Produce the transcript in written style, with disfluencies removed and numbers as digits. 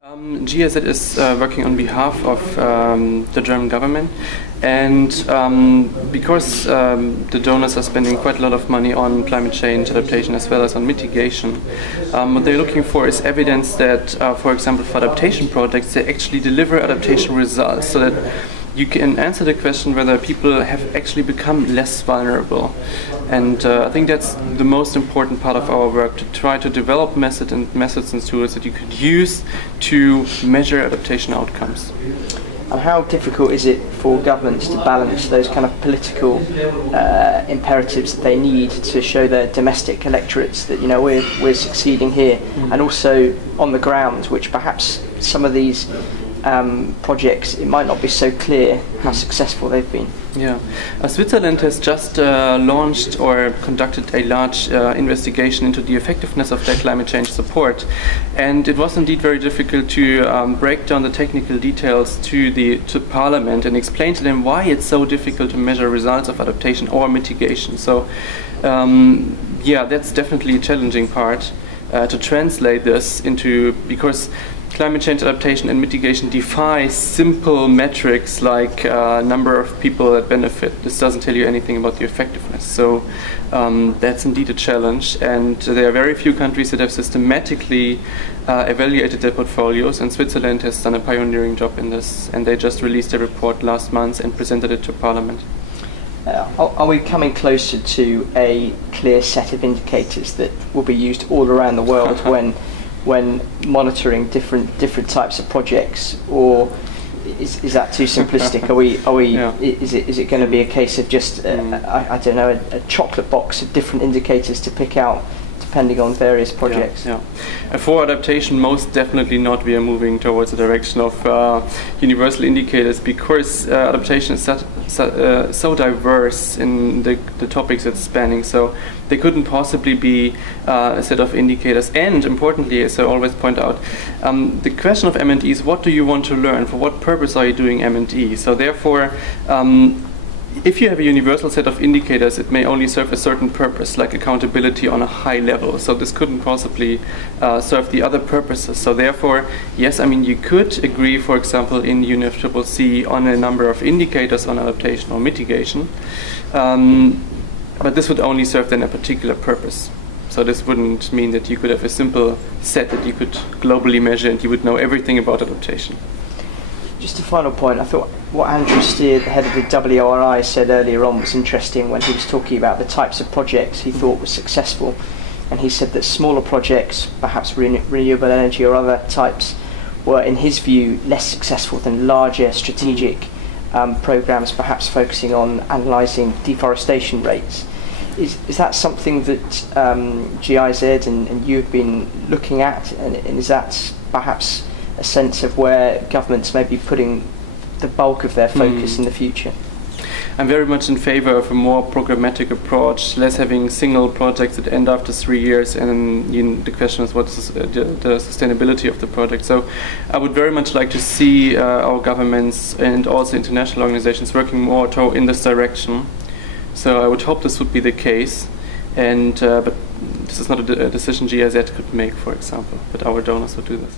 GIZ is working on behalf of the German government, and because the donors are spending quite a lot of money on climate change adaptation as well as on mitigation, what they're looking for is evidence that, for example, for adaptation projects, they actually deliver adaptation results, so that you can answer the question whether people have actually become less vulnerable. And I think that's the most important part of our work, to try to develop methods and tools that you could use to measure adaptation outcomes. And how difficult is it for governments to balance those kind of political imperatives that they need to show their domestic electorates that, you know, we're succeeding here, and also on the ground, which perhaps some of these projects, it might not be so clear how successful they've been. Yeah, Switzerland has just launched or conducted a large investigation into the effectiveness of their climate change support, and it was indeed very difficult to break down the technical details to Parliament and explain to them why it's so difficult to measure results of adaptation or mitigation. So yeah, that's definitely a challenging part to translate this into, because climate change adaptation and mitigation defies simple metrics like number of people that benefit. This doesn't tell you anything about the effectiveness. So that's indeed a challenge, and there are very few countries that have systematically evaluated their portfolios, and Switzerland has done a pioneering job in this, and they just released a report last month and presented it to Parliament. Are we coming closer to a clear set of indicators that will be used all around the world when monitoring different types of projects, or is that too simplistic? Yeah. Is it going to be a case of just I don't know, a chocolate box of different indicators to pick out depending on various projects? Yeah. For adaptation, most definitely not. We are moving towards the direction of universal indicators, because adaptation is so diverse in the topics it's spanning. So there couldn't possibly be a set of indicators. And importantly, as I always point out, the question of M&E is, what do you want to learn? For what purpose are you doing M&E? So therefore, if you have a universal set of indicators, it may only serve a certain purpose, like accountability on a high level. So this couldn't possibly serve the other purposes. So therefore, yes, I mean, you could agree, for example, in UNFCCC on a number of indicators on adaptation or mitigation, but this would only serve then a particular purpose. So this wouldn't mean that you could have a simple set that you could globally measure and you would know everything about adaptation. Just a final point, I thought what Andrew Steer, the head of the WRI, said earlier on was interesting when he was talking about the types of projects he thought were successful. And he said that smaller projects, perhaps renewable energy or other types, were, in his view, less successful than larger strategic programs, perhaps focusing on analysing deforestation rates. Is that something that GIZ and you've been looking at, and is that perhaps a sense of where governments may be putting the bulk of their focus in the future? I'm very much in favor of a more programmatic approach, less having single projects that end after 3 years, and the question is what is the sustainability of the project. So I would very much like to see our governments and also international organizations working more in this direction. So I would hope this would be the case, and but this is not a decision GIZ could make, for example, but our donors would do this.